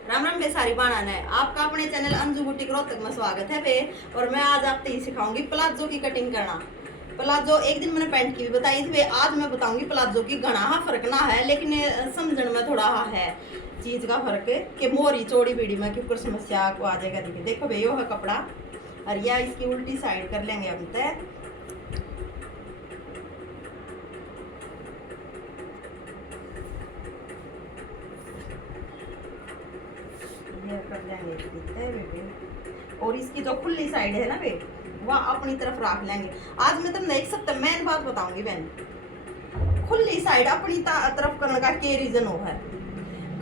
राम राम बेसारी बाणा ने आपका अपने चैनल अंजू बुटीक रोहतक में स्वागत है बे। और मैं आज आपको ये सिखाऊंगी प्लाजो की कटिंग करना। प्लाजो एक दिन मैंने पैंट की भी बताई थी, आज मैं बताऊंगी प्लाजो की। घना फर्क ना है लेकिन समझण में थोड़ा है चीज का फर्क कि मोरी चौड़ी बीड़ी में क्यों समस्या को आ जाएगा। देखो भैया यो है कपड़ा और या इसकी उल्टी साइड कर लेंगे हम तय। कर लेंगे और इसकी जो खुली साइड है ना बे वह अपनी तरफ रख लेंगे। आज मैं तुमने एक सबसे मेन बात बताऊंगी बहन, खुली साइड अपनी तरफ करने का क्या रीजन हो है।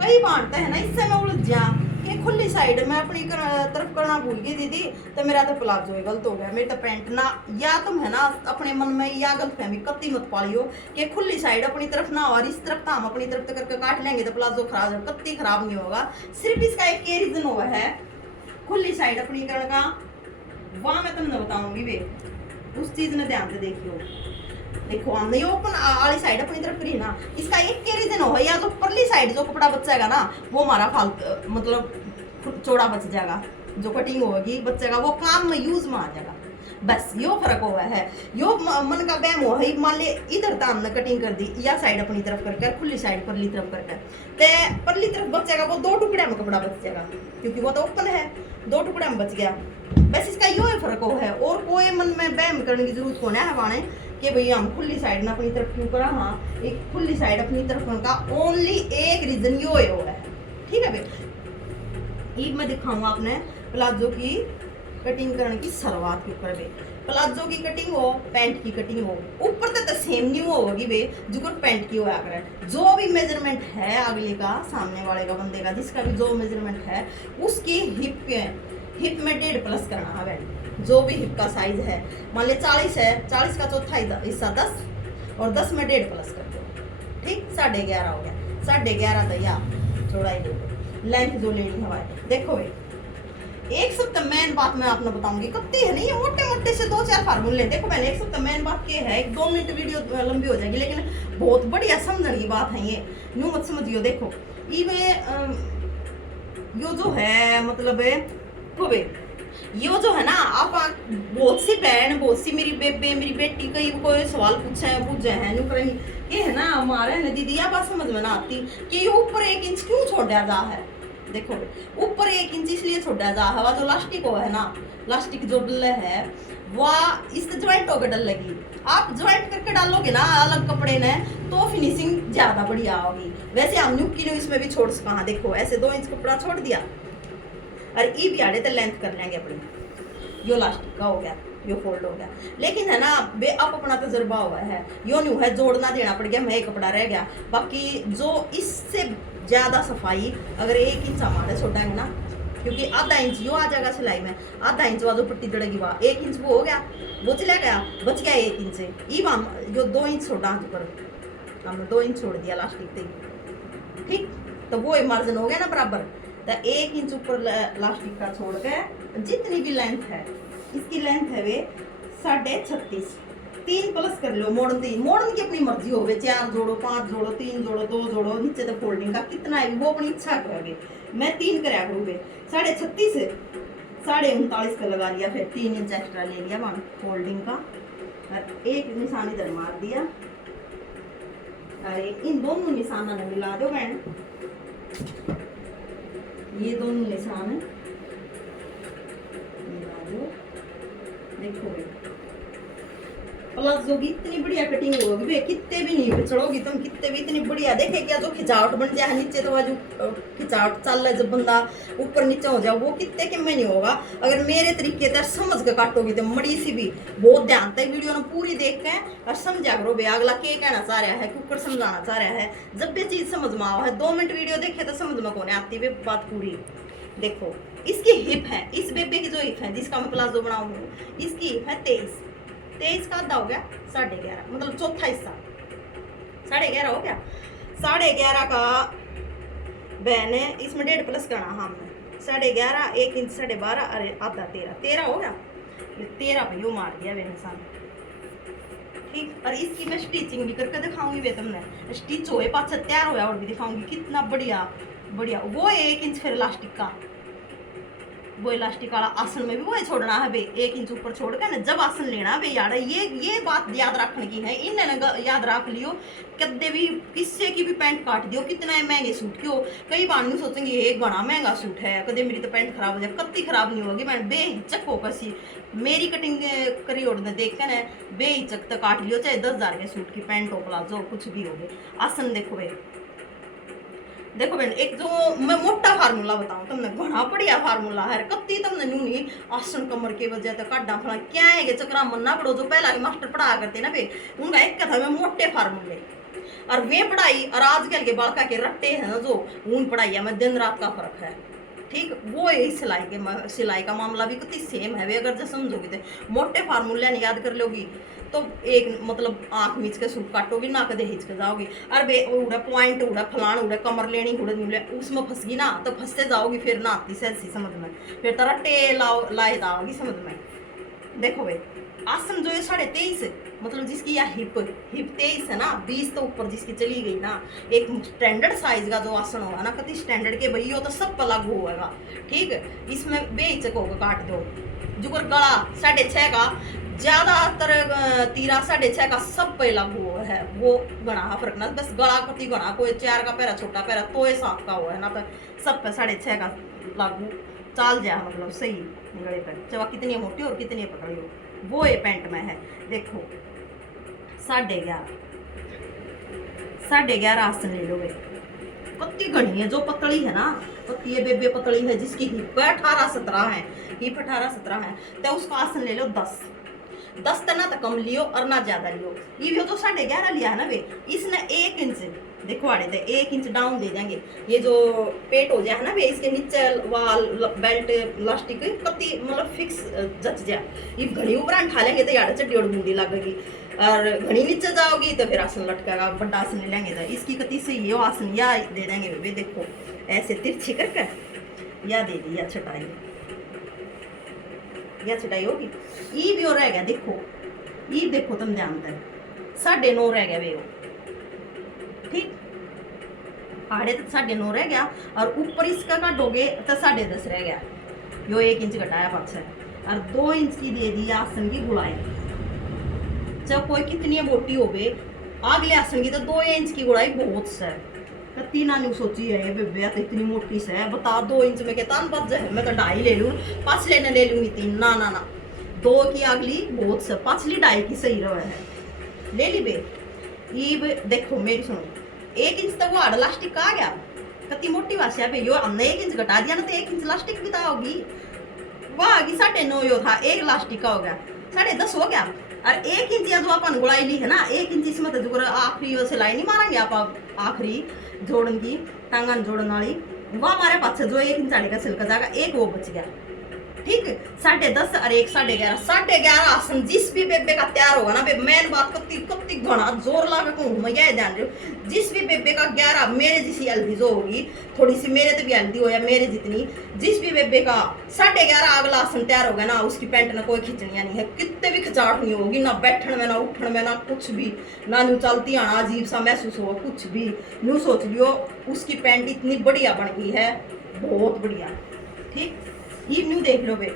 कई बांटते हैं ना, इससे मैं उलझ जा कि खुली साइड में अपनी तरफ करना भूल गई दीदी तो मेरा तो प्लाजो ही गलत हो गया, मेरी तो पैंट ना। या तुम है ना अपने मन में या गलतफहमी कत्ती मत पालियो कि खुली साइड अपनी तरफ ना और इस तरफ हम अपनी तरफ करके काट लेंगे तो प्लाजो खराब कत्ती खराब नहीं होगा। सिर्फ इसका एक के रीजन हुआ है खुली साइड अपनी करने का, वहां मैं तुमने बताऊंगी वे उस चीज में ध्यान से देखियो। देखो हमने ओपन वाली साइड अपनी तरफ करी ना, इसका एक के रीजन हो या जो परली साइड जो कपड़ा बचेगा ना वो हमारा फालतू मतलब चौड़ा बच जाएगा, जो कटिंग होगी बचेगा वो काम में यूज में आ जाएगा। बस यो फर्क हुआ है, यो मन का बैम हुआ है। मान ले इधर तो हमने कटिंग कर दी या साइड अपनी तरफ करके खुली साइड परली तरफ करके ते परली तरफ बचेगा वो दो टुकड़े में कपड़ा बच जाएगा क्योंकि वो तो ओपन है, दो टुकड़े में बच गया। बस इसका यो है फर्क है और कोई मन में बैम करने की जरूरत को है वाने कि भैया हम खुली साइड में अपनी तरफ क्यों करा। हाँ एक खुली साइड अपनी तरफ का ओनली एक रीजन यो है, ठीक है भाई। ये मैं दिखाऊंगा आपने प्लाजो की कटिंग करने की शुरुआत क्यों कर बे। प्लाजो की कटिंग हो पैंट की कटिंग हो ऊपर तक तो सेम नहीं होगी बे जो पैंट की होया करे। जो भी मेजरमेंट है अगले का सामने वाले का बंदे का जिसका भी जो मेजरमेंट है उसकी हिप में 1.5 प्लस करना है। जो भी हिप का साइज है मान ले 40 है, 40 का चौथा हिस्सा 10 और 10 में 1.5 प्लस कर दो, ठीक 11.5 हो गया। 11.5 दैया चौड़ाई ले लो, लेंथ जो लेनी है भाई। देखो भाई एक सबसे मेन बात मैं आपने बताऊंगी कत्ती है नहीं, मोटे मोटे से 2-4 फार्मूले। देखो मैंने एक सबसे मेन बात क्या है, 1-2 मिनट वीडियो लंबी हो जाएगी लेकिन बहुत बढ़िया समझने की बात है ये, यूं मत समझियो। देखो ये यो जो है मतलब यो जो है ना आप बहुत सी बहन बहुत सी मेरी बेबे मेरी बेटी कई कोई सवाल पूछे हैं ये है ना हमारे ना दीदी या बात समझ में ना आती कि ये ऊपर 1 इंच क्यों छोड़ा जा है। देखो ऊपर 1 इंच इसलिए छोड़ा जा है, जो लास्टिक हो है ना, लास्टिक जो डल है वह इस ज्वाइंट होकर डल लगी। आप ज्वाइंट करके डालोगे ना अलग कपड़े ने तो फिनिशिंग ज्यादा बढ़िया होगी। वैसे हम न्यूकी इसमें भी छोड़ सका, देखो ऐसे 2 इंच कपड़ा छोड़ दिया और ई भी आड़े तो लेंथ कर लेंगे अपनी। यो लास्टिक का हो गया, यो फोल्ड हो गया। लेकिन है ना बे आप अपना तजर्बा हुआ है, यो नहीं है जोड़ना देना पड़ गया मैं कपड़ा रह गया। बाकी जो इससे ज्यादा सफाई अगर 1 इंच हमारे छोड़ेंगे ना, क्योंकि आधा इंच यो आ जाएगा सिलाई में, आधा इंच जो पट्टी चढ़ेगी वह 1 इंच वो हो गया, वो चला गया बच गया 1 इंच। ई हम जो 2 इंच छोड़ा पर हमने 2 इंच छोड़ दिया लास्टिक से, ठीक तो वो मार्जिन हो गया ना बराबर। तो 1 इंच ऊपर लास्टिक का छोड़ के जितनी भी लेंथ है इसकी लेंथ है वे 36.5, 3 प्लस कर लो। मॉडर्न की अपनी मर्जी हो, 4 जोड़ो 5 जोड़ो 3 जोड़ो 2 जोड़ो, नीचे तो फोल्डिंग का कितना है वो अपनी इच्छा करोगे। मैं 3 कराया करूँगे 36.5 से 39.5 का लगा लिया, फिर 3 इंच एक्स्ट्रा ले लिया वहाँ फोल्डिंग का और एक निशान इधर मार दिया। अरे इन दोनों निशाना ने मिला दो बहन, ये दोनों निशान मिला दो। देखो प्लाजो की इतनी बढ़िया कटिंग होगी बे, कितने भी नहीं पिछड़ोगी तुम, कितने भी इतनी बढ़िया। देखे क्या जो खिंचावट बन जाए नीचे तो जो खिंचावट चल रहा है जब बंदा ऊपर नीचे हो जाए वो कितने के में नहीं होगा। अगर मेरे तरीके से समझ के काटोगी तो मड़ी सी भी बहुत ध्यान से वीडियो ने पूरी देख के और समझा करो बे अगला क्या कहना चाह रहा है, कुकर समझाना चाह रहा है। जब भी चीज समझ में आवा है 2 मिनट वीडियो देखे तो समझ में कौन आती है बात पूरी। देखो इसकी हिप है, इस बेबे की जो हिप है जिसका मैं प्लाजो बनाऊंगी इसकी हिप है 23 का आधा हो गया 11.5, मतलब चौथा हिस्सा 11.5 हो गया। 11.5 का बहन है इसमें 1.5 प्लस करना हमने 11.5, 1 इंच 12.5 अरे आधा 13 हो गया। 13 पे यो मार दिया बहन इंसान, ठीक। और इसकी मैं स्टिचिंग भी करके दिखाऊंगी बे तुमने, स्टिच होए पाछा तैयार होया और भी दिखाऊंगी कितना बढ़िया बढ़िया। वो 1 इंच फिर इलास्टिक का, वो इलास्टिक वाला आसन में भी वो छोड़ना है बे, 1 इंच ऊपर छोड़ के ना जब आसन लेना है बे यार, ये बात याद रखने की है। इन्हें याद रख लियो, कदे भी किसी की भी पैंट काट दियो, कितना महंगे सूट क्यों, कई बार नहीं सोचेंगे ये बड़ा महंगा सूट है, कदे मेरी तो पैंट खराब हो जाए, कत्ती खराब नहीं होगी। मैं बेहिचक हो कसी मेरी कटिंग करी और देख के ना बेहिचक तक काट लियो, चाहे 10,000 के सूट की पैंट हो प्लाजो कुछ भी हो गए। आसन देखो भाई, देखो बहन, एक जो मैं मोटा फार्मूला बताऊं तुमने, घना बढ़िया फार्मूला है, कत्ती तुमने न्यूनी आसन कमर के वजह से काटा फला क्या है चक्रा मन्ना पड़ो, जो पहला के मास्टर पढ़ा करते ना फिर उनका एक कथा में मोटे फार्मूले, और वे पढ़ाई और आजकल के बालका के रट्टे हैं ना जो उन पढ़ाई में दिन रात का फर्क है। ठीक, वो यही सिलाई का मामला भी कितनी सेम है वे, अगर जो समझोगी तो मोटे फार्मूले ने याद कर लोगी तो एक मतलब आँख मीच के सूट काटोगी ना, कदे हिचक जाओगी, अरे उड़ा पॉइंट उड़ा फलान उड़ा कमर लेनी उड़ा नीले उसमें फंसगी ना तो फंसते जाओगी, फिर ना आती सैसी समझ में, फिर तरह लाए जाओगी समझ में। देखो भाई, आसन जो है 23.5 मतलब जिसकी या हिप 23 है ना, 20 तो ऊपर जिसकी चली गई ना, एक स्टैंडर्ड साइज का जो आसन होगा ना, कति स्टैंडर्ड के भैया तो सब अलग होगा। ठीक है, इसमें बेहिचक होगा काट दो। जुगर गला 6.5 का, ज्यादातर तीरा 6.5 का सब पे लागू है, वो गणा फर्क ना, बस गला कति गणा कोई 4 का पैरा छोटा पैरा तो 7 का हुआ है ना, तो सब पे 6.5 का लागू चाल जाए, मतलब सही गले पर, चाहे कितनी मोटी और कितनी पतली हो, वो ये पैंट में है। देखो 11.5 आसन ले लो वे, पत्ती घनी है जो पतली है ना, पत्ती ये बेबे पतली है जिसकी हिप 18-17 है, हिप 18-17 है, तो उसका आसन ले लो 10 तो ना तो कम लियो और ना ज्यादा लियो। ये भी तो 11.5 लिया है ना वे, इसने 1 इंच देखो आड़े थे 1 इंच डाउन दे देंगे, ये जो पेट हो जाए ना वे, इसके नीचे वाल बेल्ट इलास्टिक कति मतलब फिक्स जच जाए, ये घड़ी ऊपर ठा लेंगे तो यार चड्डी और बूंदी लगेगी, और घड़ी नीचे जाओगी तो फिर आसन लटकेगा, बड़ा आसन ले लेंगे तो इसकी कति से ये आसन या दे देंगे वे, देखो ऐसे तिरछी करके या दे दी या छटाई, या छटाई होगी। ये भी और रह गया, देखो ये देखो तुम ध्यान दें 9.5 रह गया वे, ठीक आड़े तो 9.5 रह गया, और ऊपर इसका काटोगे तो 10.5 रह गया, यो 1 इंच घटाया पाछे, और 2 इंच की दे दी आसन की गुड़ाई, चाहे कोई कितनी मोटी हो गए अगले आसन की तो 2 इंच की गुड़ाई बहुत से, कत्ती ना नहीं सोची है ये बेबे तो इतनी मोटी से है, बता 2 इंच में कहता बच जाए, मैं तो 2.5 ले लूँ, 5 लेने ले लूँगी 3, ना ना ना 2 की अगली बहुत से, 5ली 2.5 की सही रहा है, ले ली बे। ये देखो मेरी सुनो, 1 इंच तक वो आड़ लास्टिक का आ गया, कति मोटी भाषा है यो, हमने 1 इंच घटा दिया ना तो 1 इंच लास्टिक भी तो होगी, वह आगी 9.5 यो था, 1 लास्टिक का हो गया 10.5 हो गया, और 1 इंच या जो अपन गुड़ाई ली है ना, 1 इंच इसमें तो जो आखिरी सिलाई नहीं मारेंगे आप, आखिरी जोड़न की टांगन जोड़न वाली वह हमारे पास जो 1 इंच आड़े का सिल्का जाएगा, एक वो बच गया। ठीक 10.5 और 1 11.5 आसन जिस भी बेबे का तैयार होगा ना, मेन बात कत्ती घना जोर लगा कहूँ मैं यह ध्यान रही हूँ, जिस भी बेबे का 11 मेरे जैसी हल्दी जो होगी, थोड़ी सी मेरे तो भी हल्दी हो या मेरे जितनी, जिस भी बेबे का 11.5 अगला आसन तैयार होगा ना, उसकी पैंट में कोई खिंचनिया नहीं है, कितने भी खिंचाट नहीं होगी, ना बैठन में ना उठन में ना कुछ भी, ना न्यू चलती आना अजीब सा महसूस हो, कुछ भी न्यू सोच लियो उसकी पैंट इतनी बढ़िया बन गई है, बहुत बढ़िया। ठीक ये न्यू देख लो बे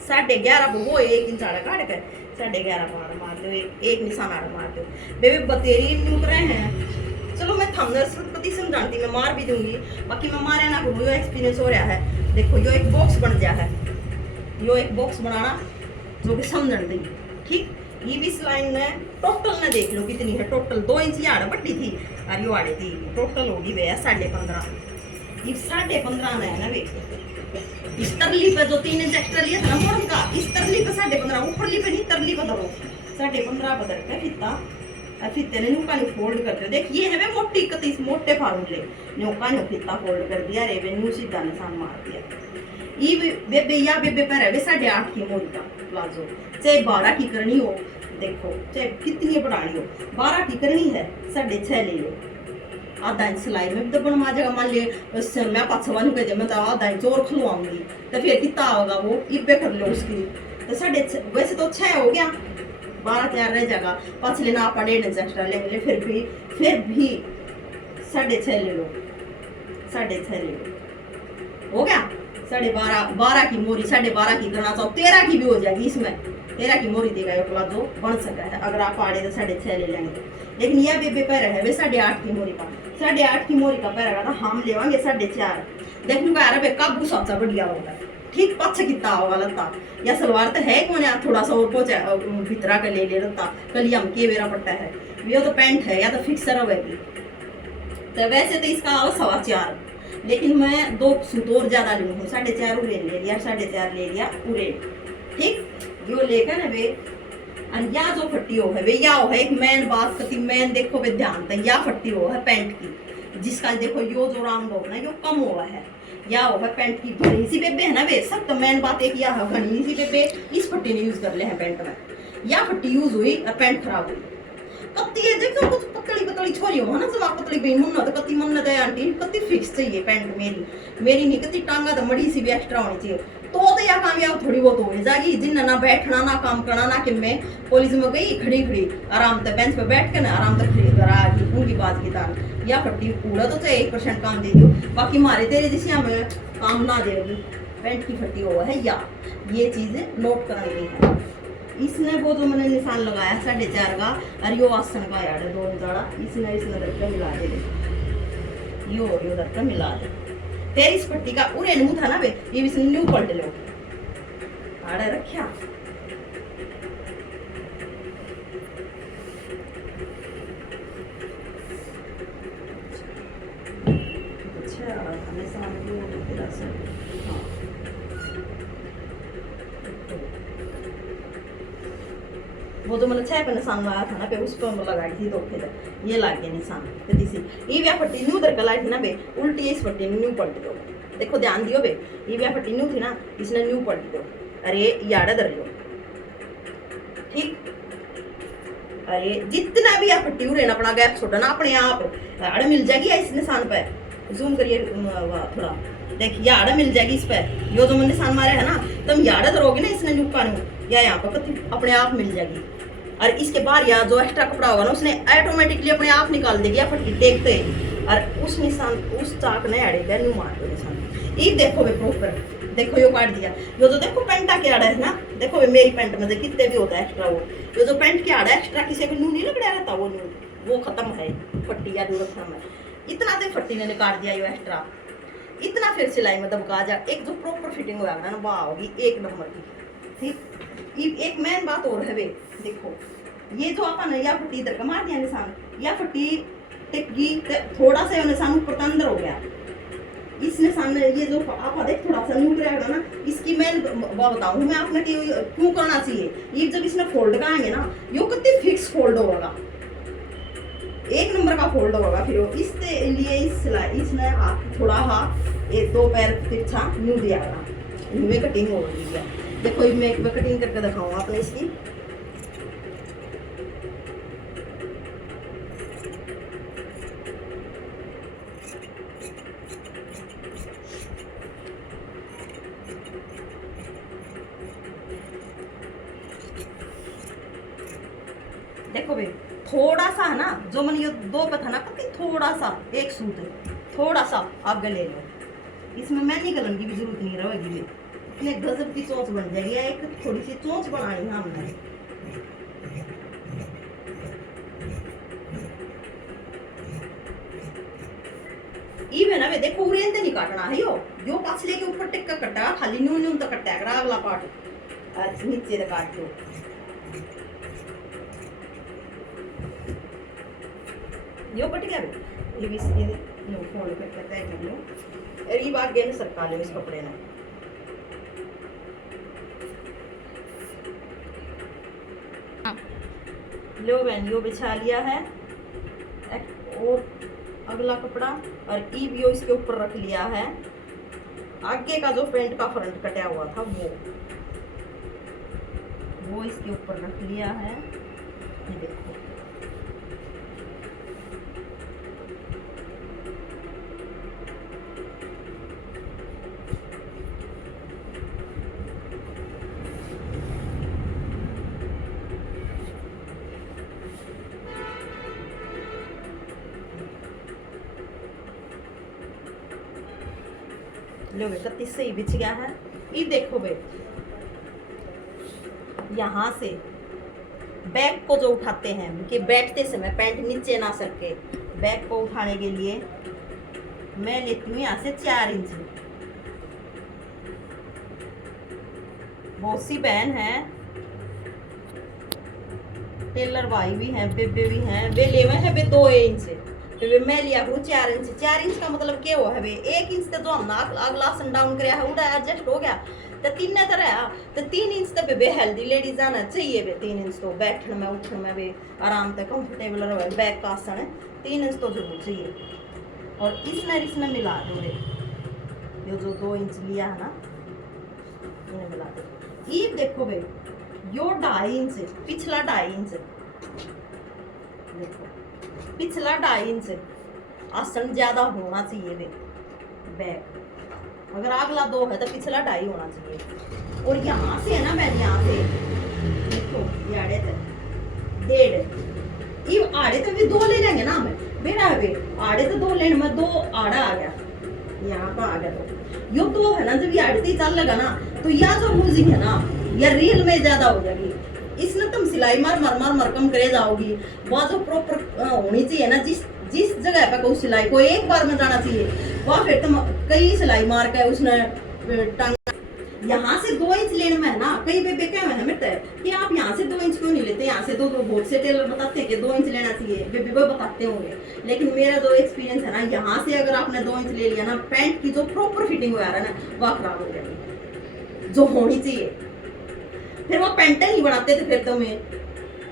11.5 वो 1 इंच आड़ा काट कर 11.5 मार दो, एक निशान आड़ा मार दो बेबे, बतेरी न्यू रहे हैं। चलो मैं थंबनेल पति समझाती, मैं मार भी दूंगी, बाकी मैं मारे ना कहूँ, यो एक्सपीरियंस हो रहा है। देखो यो एक बॉक्स बन गया है, यो एक बॉक्स बनाना जो कि समझ देगी। ठीक ये भी इस लाइन में टोटल ने देख लो कितनी है, टोटल 2 इंच आड़ बड़ी थी और यो आड़े थी, टोटल होगी भैया 15.5, ये 15.5 में है ना वे, इस तरली पे जो 3 इंच एक्स्ट्रा लिया था ना मोड़न का, इस तरली पे 15.5, ऊपरली पे नहीं तरली पे धरो 15.5 बदल के फीता, और फीते ने नुका ने फोल्ड करते हो, देख ये है वे मोटी कती मोटे फार्मूले, नुका ने फीता फोल्ड कर दिया रे वे, न्यू सीधा निशान मार दिया। ये बेबे या बेबे पर है वे 8.5 की मोटी का प्लाजो, चाहे 12 की करनी हो, देखो चाहे कितनी बढ़ानी हो, 12 की करनी है 6.5 ले लो, आधा इंच सिलाई में तो बनवा जाएगा, मान लिया मैं 5 कह मैं तो आधा इंच और खुलवाऊंगी तो फिर कितना होगा, वो इब्बे कर लो उसकी, तो 6.5 वैसे तो 6 हो गया, 12 तैयार रह जाएगा, 5 लेना आप 1.5 इंच एक्स्ट्रा लेंगे, फिर भी 6.5 ले लो, 6.5 ले लो, हो गया 12.5, 12 की मोरी 12.5 की करना चाहो 13 की भी हो जाएगी, इसमें 13 की मोरी देगा ये प्लाजो बन सकता है अगर आप आड़े तो 6.5 ले लेंगे। लेकिन यह बेबे पैर है वे 8.5 की मोरी का, 8.5 की मोरी का पैर का हम लेवांगे 4.5। देख लूंगा यार बे कब सबसे बढ़िया होगा, ठीक पाछे कितना होगा लगता या सलवार तो है कि मैंने थोड़ा सा और पोचा भितरा का ले लगता कल हम के बेरा पड़ता है, ये तो पैंट है या तो फिक्सर होगी। तो वैसे तो इसका आओ 4.25, लेकिन मैं 2 सूट और ज्यादा लूँ हूँ, 4.5 उरे ले लिया, 4.5 ले लिया उरे, ठीक यो लेकर ना वे। या जो फट्टी हो है वे या हो है एक मैन बात करती मैन देखो वे ध्यान तक या फट्टी हो है पैंट की, जिसका देखो यो जो राउंड हो ना यो कम हुआ है, या हो है पैंट की घनी सी बेबे है ना वे सब। तो मैन बात एक या घनी सी बेबे इस फट्टी ने यूज कर ले हैं पैंट में, या फट्टी यूज हुई और पैंट खराब हुई। कत्ती है देखो कुछ पतली पतली छोरी हो ना जमा पतली बहन मुन्ना तो कत्ती मन्नत है आंटी कत्ती फिक्स चाहिए पैंट मेरी नहीं कत्ती टांगा तो मड़ी सी भी एक्स्ट्रा होनी चाहिए, तो या कामयाब थोड़ी बहुत हो जाएगी जिन ना बैठना ना काम करना ना कि मैं कॉलेज में गई खड़ी खड़ी आराम से बेंच पे बैठ के ना आराम से खड़ी कर आ गई उनकी बात की तान या फट्टी पूरा तो चाहे 1% काम दे दो, बाकी मारे तेरे जैसे हमें काम ना देगी पैंट की फट्टी हुआ है, या ये चीज़ें नोट करानी है। इसने वो जो मैंने निशान लगाया 4.5 का और यो आसन का यार 2 जाड़ा इसने दर का मिला दे, यो दर का मिला दे, फिर इस पट्टी का उरे न्यू था ना बे ये भी न्यू पलट लो आड़े रखा। अच्छा हमेशा वो जो मैंने 6 पे निशान लगाया था ना पे उस पर लगाई थी धोखे से ये लाग गया निशान कदी सी ये व्या पट्टी न्यू दर लाई थी ना बे उल्टी इस पट्टी न्यू पलट दो, देखो ध्यान दियो बे ये व्या पट्टी न्यू थी ना इसने न्यू पलट दो, अरे याड़ा दर लो ठीक, अरे जितना भी आप पट्टी उरे अपना गैप छोटा ना अपने आप आड़ मिल जाएगी इस निशान पे, जूम करिए थोड़ा देखिए याड़ा मिल जाएगी इस पर, यो जो मैंने निशान मारा है ना तुम याड़ा दरोगे ना इसने नुक्का या यहाँ पर अपने आप मिल जाएगी, और इसके बाद या जो एक्स्ट्रा कपड़ा होगा ना उसने ऑटोमेटिकली अपने आप निकाल देगी या फटकी देखते ही, और उस निशान उस चाक ने आड़े पे न्यू मार दो निशान ये देखो वे प्रॉपर देखो यो काट दिया, यो जो देखो पेंटा के आड़ा है ना देखो वे मेरी पेंट में कितने भी होता है एक्स्ट्रा वो यो जो पेंट के आड़ा एक्स्ट्रा किसी भी न्यू नहीं लगड़ा रहता वो न्यू वो खत्म है फट्टी या दूर खत्म है, इतना तो फट्टी ने निकाल दिया यो एक्स्ट्रा, इतना फिर सिलाई में दबका जा एक जो प्रॉपर फिटिंग हो जाएगा ना वाह होगी 1 नंबर की, ठीक। एक मेन बात और है वे देखो ये जो अपन या फट्टी इधर का मार दिया निशान या फट्टी टिकी थोड़ा सा निशान ऊपर का अंदर हो गया, इस निशान में ये जो आप देख थोड़ा सा न्यू रहेगा ना इसकी मैं बताऊँ मैं आपने कि क्यों करना चाहिए, ये जब इसने फोल्ड कराएंगे ना यो कितनी फिक्स फोल्ड होगा 1 नंबर का फोल्ड होगा, फिर इसके लिए इस सिलाई इसने हाथ थोड़ा हाथ 2 पैर तिरछा न्यू दिया इनमें कटिंग हो रही है, देखो मैं एक बार कटिंग करके दिखाऊँ आपने इसकी, देखो भाई थोड़ा सा है ना जो मैंने ये 2 पे था ना पति थोड़ा सा एक सूट थोड़ा सा आप गले लो, इसमें मैंने गलन की भी जरूरत नहीं रहेगी, इतने गजब की चोंच बन जाएगी, एक थोड़ी सी चोंच बनानी है हमने, ये ना वे देखो उरेन ते नहीं काटना है यो पाछले के ऊपर टिक्का कटा खाली न्यू न्यू तो कटा है अगला पार्ट नीचे से काट दो, यो कट गया ये भी इसलिए नो फोल्ड करके तय कर लो, और ये बात गए सरका लो इस कपड़े ने, लो बहन यो बिछा लिया है और अगला कपड़ा और ई भी इसके ऊपर रख लिया है, आगे का जो फ्रंट का फ्रंट कटा हुआ था वो इसके ऊपर रख लिया है, ये देखो लो बे कत्ती सही बिछ गया है। ये देखो बे, यहाँ से बैग को जो उठाते हैं कि बैठते समय पैंट नीचे ना सके, बैग को उठाने के लिए मैं लेती हूँ यहाँ से 4 इंच। बहुत सी बहन है, टेलर भाई भी हैं, बेबे भी हैं, वे ले हैं बे 2 इंच, तो मैं लिया हूँ 4 इंच। 4 इंच का मतलब क्या हुआ है बे, 1 इंच तो हम अगला सन डाउन कराया है, उड़ा एडजस्ट हो गया तो 3 ने तरह तो 3 इंच तो बे हेल्दी लेडीज आना चाहिए बे। 3 इंच तो बैठने में उठने में भी आराम से कंफर्टेबल रहे, बैक का आसन है 3 इंच तो जरूर चाहिए। और इसने मिला दो रे, ये जो 2 इंच लिया है ना इन्हें मिला दो। ये देखो बे, यो 2.5 इंच, पिछला 2.5 इंच, देखो पिछला 2.5 इंच आसन ज्यादा होना चाहिए बे बैक। अगर अगला 2 है तो पिछला 2.5 होना चाहिए। और यहाँ से है ना मैंने यहाँ से देखो ये आड़े तक 1.5, ये आड़े तो भी 2 ले लेंगे ना हमें बेरा बे, आड़े तो 2 लेने में 2 आड़ा आ गया, यहाँ पर आ गया। तो यो 2 है ना, जब ये आड़े चल लगा ना तो यह जो लूजिंग है ना या रील में ज्यादा हो जाएगी। इसने तुम सिलाई मार कम करे जाओगी। वह जो प्रॉपर होनी चाहिए ना, जिस जगह पे कोई सिलाई को एक बार में जाना चाहिए, वह फिर तुम कई सिलाई मार के उसने टांग। यहाँ से 2 इंच लेने में है ना, कई बेबे क्या है मिलता है कि आप यहाँ से 2 इंच क्यों नहीं लेते, यहाँ से 2 बहुत से टेलर बताते हैं कि 2 इंच लेना चाहिए, बेबे वो बताते होंगे। लेकिन मेरा जो एक्सपीरियंस है ना, यहाँ से अगर आपने 2 इंच ले लिया ना, पैंट की जो प्रॉपर फिटिंग हो रहा है ना वह खराब हो जाएगी जो होनी चाहिए। फिर वो पैंट नहीं बनाते थे, फिर तुम्हें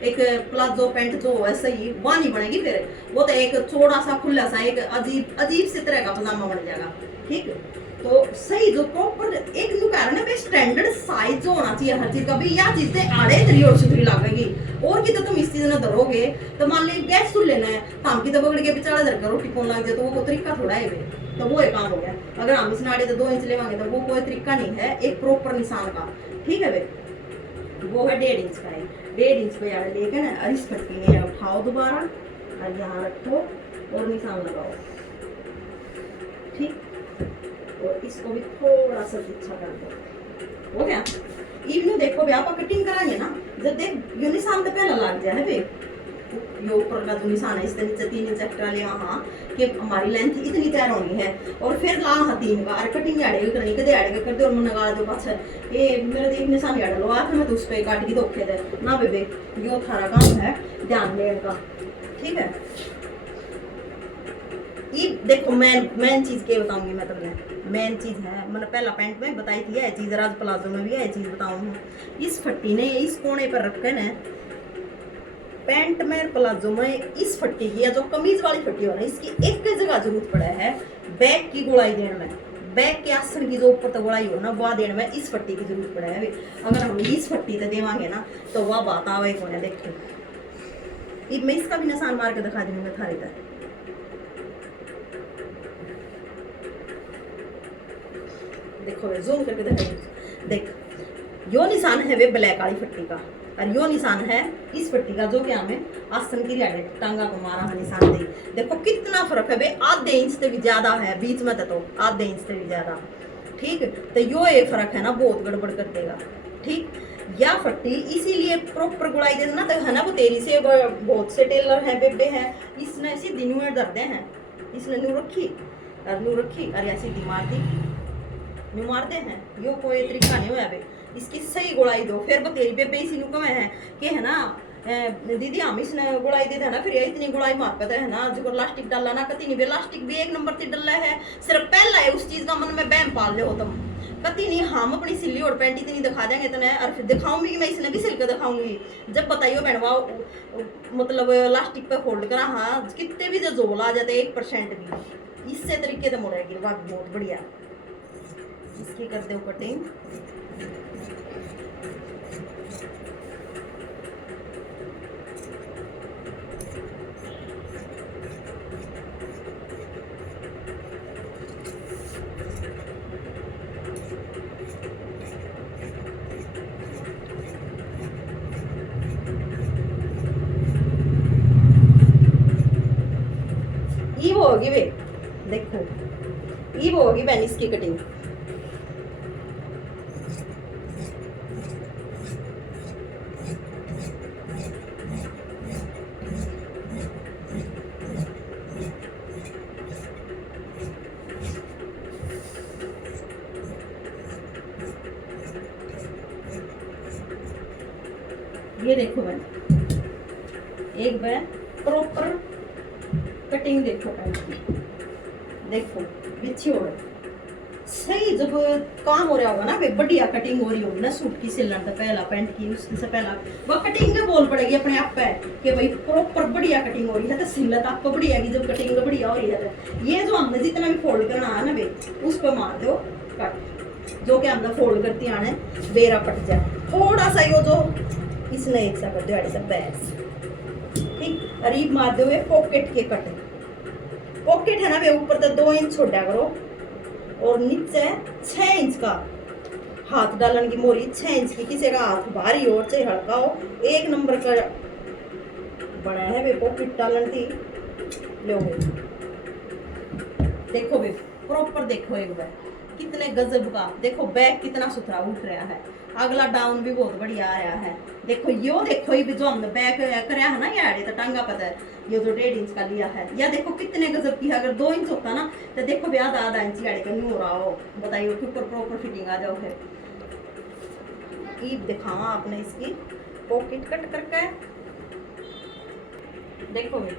एक प्लाजो पैंट जो है सही वह नहीं बनेगी, फिर वो तो एक छोटा सा खुला सा एक अजीब से तरह का पजामा बन जाएगा। ठीक, तो सही जो प्रॉपर एक न्यू कारण है स्टैंडर्ड साइज जो होना चाहिए हर चीज का भी। यह चीज से आड़े 3 और 3 लगेगी, और की तो तुम इस चीज में धरोगे तो मान ली गैस सुन लेना है, काम की तो बगड़ के बेचारा धर कर रोटी कौन लग जाए, तो वो तरीका थोड़ा है बे, तो वो एक काम हो गया। अगर हम इस नाड़े तो 2 इंच लेवांगे तो वो कोई तरीका नहीं है एक प्रॉपर निशान का। ठीक है बे, वो है 1.5 इंच का है, 1.5 इंच पे यार लेके ना और इस पट्टी में उठाओ दोबारा और यहाँ रखो और निशान लगाओ। ठीक, और इसको भी थोड़ा सा तिरछा कर दो, हो गया। इवन देखो बे आप कटिंग कराएंगे ना, जब देख यो निशान तो पहला लग जाए बे, ये ऊपर का जो निशान है इससे नीचे 3 इंच एक्स्ट्रा लिया हाँ कि हमारी लेंथ इतनी तैयार होनी है। और फिर ला हाँ 3 बार कटिंग याड़े करनी, कदे याड़े कर दो और मन लगा दो पाछे ये मेरे देख निशान याड़ लो आखिर में तो उस पे काट की धोखे दे ना बेबे, यो थारा काम है ध्यान देने का। ठीक है, ये देखो मेन चीज क्या बताऊंगी मैं तुम्हें, मेन चीज है मैंने पहला पैंट में बताई थी ये चीज, राज प्लाजो में भी ये चीज बताऊंगी। इस फट्टी ने इस कोने पर रखे ना पैंट में प्लाजो में इस फट्टी की या जो कमीज वाली फट्टी हो ना इसकी एक जगह जरूरत पड़ा है बैक की गोलाई देने में, बैक के आसन की जो ऊपर तक गोलाई हो ना वह देने में इस फट्टी की जरूरत पड़ा है। अगर हम इस फट्टी तक देवांगे ना तो वह बात आवे कौन है। देखिए मैं इसका भी निशान मार के दिखा दूंगा थारी तक। देखो जूम करके दिखाई, देख यो निशान है वे ब्लैक वाली फट्टी का और यो निशान है इस फट्टी का जो कि हमें आसन की रियाड़े टांगा को मारा है निशान दे। देखो कितना फर्क है बे, आधे इंच से भी ज्यादा है बीच में तो आधे इंच से भी ज्यादा। ठीक, तो यो एक फर्क है ना बहुत गड़बड़ कर देगा। ठीक, या फट्टी इसीलिए प्रॉपर गुड़ाई दे देना तो है ना, वो तेरी से बहुत से टेलर हैं बेबे हैं इसने ऐसी दिनों में दर्दे हैं, इसने नू रखी और ऐसी दी मार दी न्यू मारते हैं। यो कोई तरीका नहीं हुआ बे, इसकी सही गुड़ाई दो। फिर बतेरी बेबे इसी नुकम है कि है ना दीदी हम इसने गुड़ाई दे देना, फिर इतनी गुड़ाई मार पता है ना जो लास्टिक डाला ना कति नहीं बे, लास्टिक भी 1 नंबर से डला है, सिर्फ पहला है उस चीज का मन में बैम पाल ले हो तुम कति नहीं। हम अपनी सिल्ली और पैंट इतनी दिखा देंगे इतना और फिर दिखाऊंगी मैं इसने भी सिल के दिखाऊंगी। जब बताइयो बहनवा मतलब लास्टिक पे फोल्ड करा हाँ कितने भी जो जोल आ जाते 1% भी इससे तरीके से मुड़ेगी बात बहुत बढ़िया। इसकी कर दो कटिंग, ये वो होगी वे देखो ये वो होगी बहन इसकी कटिंग। ये देखो बहन, एक बहन प्रॉपर कटिंग देखो पैंट की, देखो बिछी हो सही। जब काम हो रहा होगा ना वे बढ़िया कटिंग हो रही होगी ना सूट की सिलन तो पहला पैंट की उससे पहला वह कटिंग के बोल पड़ेगी अपने आप पे कि भाई प्रॉपर बढ़िया कटिंग हो रही है तो सिलत आपको बढ़िया की जब कटिंग बढ़िया हो रही है तो ये जो हमने जितना भी फोल्ड करना है ना वे उस पर मार दो कट, जो कि हमने फोल्ड करती आने बेरा पट जाए थोड़ा सा यो जो इसने एक सा कर दो ऐसे बैस ठीक अरीब मार दो पॉकेट के कट, पॉकेट है ना वे ऊपर तो 2 इंच छोड़ा करो और नीचे 6 इंच का हाथ डालन की मोरी 6 इंच की, किसी का हाथ भारी हो चाहे हल्का हो 1 नंबर का बना है वे पॉकेट डालन की लो। देखो वे प्रॉपर देखो एक बार कितने गजब का, देखो बैक कितना सुथरा उठ रहा है, अगला डाउन भी बहुत बढ़िया आया है। देखो यो देखो ये जो हमने बैक कराया है ना यार तो टांगा पता है ये जो 1.5 इंच का लिया है या देखो कितने गजब की है। अगर 2 इंच होता ना तो देखो भी आधा इंच गाड़ी का नहीं हो रहा हो, बताइए कि ऊपर प्रॉपर फिटिंग आ जाओ है। ईद दिखावा आपने इसकी पॉकेट कट करके देखो भाई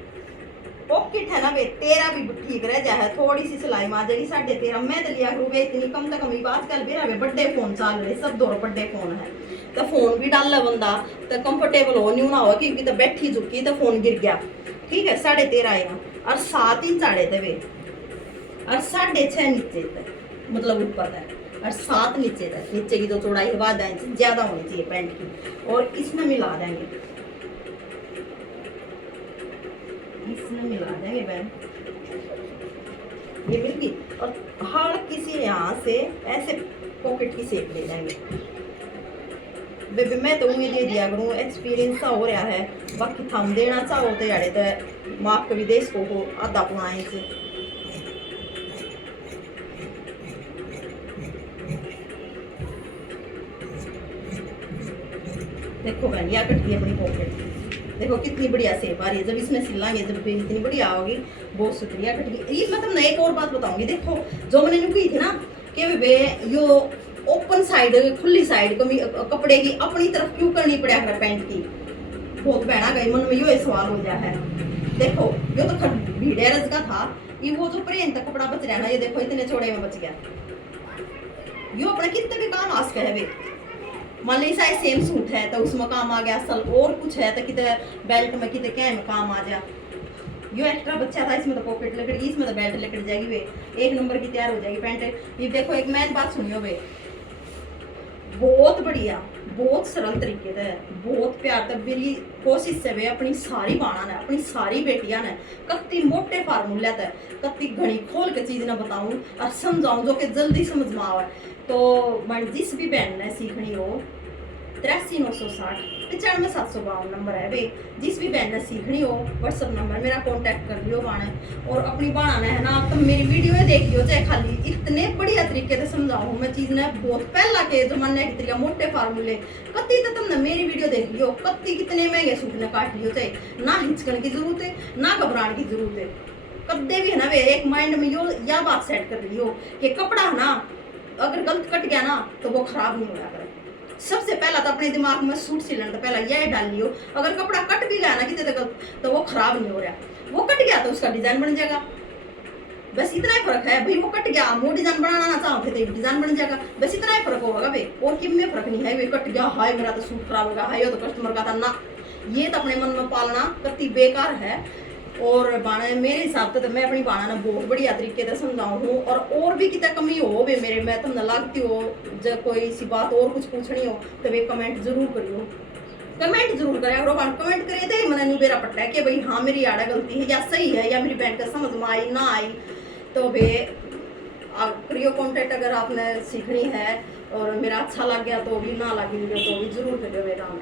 पॉकेट है ना वे 13 भी ठीक रह जाए, थोड़ी सी सिलाई मार जाएगी 13.5 मैं तो लिया करूँ इतनी कम तक कम आजकल बेरा वे बड़े फोन चल रहे सब 2 बड़े फोन है तो फोन भी डाल ला बंदा तो कंफर्टेबल हो नहीं ना हो क्योंकि तो बैठी झुकी तो फोन गिर गया ठीक है 13.5 आया और 7 इंच आड़े थे वे और 6.5 नीचे थे मतलब ऊपर है और 7 नीचे थे, नीचे की तो चौड़ाई 12 इंच ज्यादा होनी चाहिए पैंट की और इसमें मिला देंगे बहन ये मिल गई और हल्की सी यहाँ से ऐसे पॉकेट की शेप ले जाएंगे। बेबी मैं तो उम्मीद दे दिया करूँ एक्सपीरियंस सा हो रहा है, बाकी थम देना चाहो तो यारे तो माप कभी दे इसको हो आधा पौना इंच देखो बहन या कट गई अपनी पॉकेट, देखो कितनी बढ़िया शेप आ रही है। जब इसमें सिलाएंगे जब इतनी बढ़िया होगी बहुत शुक्रिया कट गई। ये मैं तुमने एक और बात बताऊंगी, देखो जो मैंने की थी ना कि वे यो ओपन साइड खुली साइड कपड़े की अपनी तरफ क्यों करनी पड़ा कर पैंट की, बहुत बहना गई मन में यो सवाल हो गया है। देखो यो तो भीड़े रज का था ये वो जो प्रेन तक कपड़ा बच रहा है ना ये देखो इतने चौड़े में बच गया, यो अपने कितने भी काम आस कहे मान ली शायद सेम सूट है तो उसमें काम आ गया सल और कुछ है तो कितने बेल्ट में कितने क्या में काम आ जाए। यो एक्स्ट्रा बच्चा था इसमें तो पॉकेट लकड़ी इसमें तो बेल्ट लकड़ी जाएगी वे 1 नंबर की तैयार हो जाएगी पैंट। ये देखो एक मैन बात सुनियो वे बहुत बढ़िया बहुत सरल तरीके से बहुत प्यार तक मेरी कोशिश से वे अपनी सारी बाणा ने अपनी सारी बेटियां ने कत्ती मोटे फार्मूले तय कत्ती घड़ी खोल के चीज ना बताऊं और समझाऊं जो कि जल्दी समझ में आवे। तो मैं जिस भी बहन ने सीखनी हो 83 960 95 752 नंबर है वे जिस भी बहन ने सीखनी हो व्हाट्सअप नंबर मेरा कांटेक्ट कर लियो बाणे और अपनी बाणा ने है ना आप तो मेरी वीडियो देखियो चाहे खाली इतने बढ़िया तरीके से समझाऊँ मैं चीज़ ने बहुत पहला के जमाने की तरीका मोटे फार्मूले कत्ती तो तुमने मेरी वीडियो देख लियो कत्ती कितने महंगे सूट ने काट लियो चाहे ना हिचकने की जरूरत है ना घबराने की जरूरत है कद्दे भी है ना वे एक माइंड में यो या बात सेट कर लियो कि कपड़ा है ना अगर गलत कट गया ना तो वो खराब नहीं होया करे। सबसे पहला तो अपने दिमाग में सूट सिलने तो पहला यह डाल लियो अगर कपड़ा कट भी गया ना कितने तक तो वो खराब नहीं हो रहा, वो कट गया तो उसका डिजाइन बन जाएगा बस इतना ही फर्क है भाई। वो कट गया वो डिजाइन बनाना चाहते तो डिजाइन बन जाएगा बस इतना ही फर्क होगा भाई और किम में फर्क नहीं है वे कट गया हाय मेरा तो सूट खराब होगा हाय तो कस्टमर का था ना, ये तो अपने मन में पालना कति बेकार है। और बाणा मेरे हिसाब से तो मैं अपनी बाणा ने बहुत बढ़िया तरीके से समझाऊँ हूँ और भी कितना कमी हो वे मेरे मैं तुमने लगती हो जब कोई सी बात और कुछ पूछनी हो तो वे कमेंट जरूर करियो कमेंट जरूर करे अगर कमेंट करे तो मैंने नहीं बेरा पट्टा है कि भाई हाँ मेरी आड़ा गलती है या सही है या मेरी बहन का समझ में आई ना आई तो वे करियो कॉन्टेक्ट अगर आपने सीखनी है और मेरा अच्छा लग गया तो भी ना लगी वीडियो तो भी जरूर करियो मेरा।